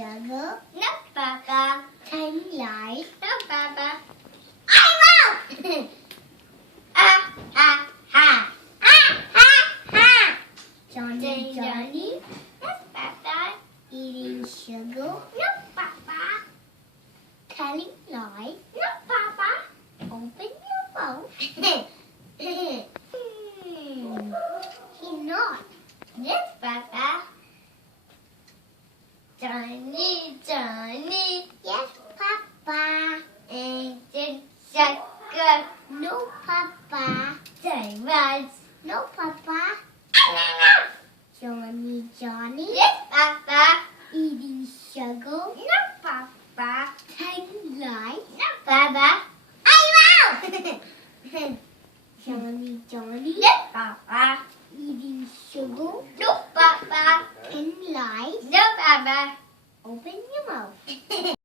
sugar. No, Papa. 10 light. No, Papa. I will! Ah, ah, ha. Johnny, Johnny, Yes, Papa. eating sugar. No, Papa. Telling lies. No, Papa. Open your mouth. He not. Yes, Papa. Johnny, Johnny. Yes, Papa. Ancient sugar. No, Papa. Diamonds. No, Papa. Johnny, Johnny, Yes, Papa. eating sugar. No, Papa. Telling lies. No, Papa. Johnny, Johnny, Yes, Papa. eating sugar. No, Papa. 10 lies. No, Papa. Open your mouth.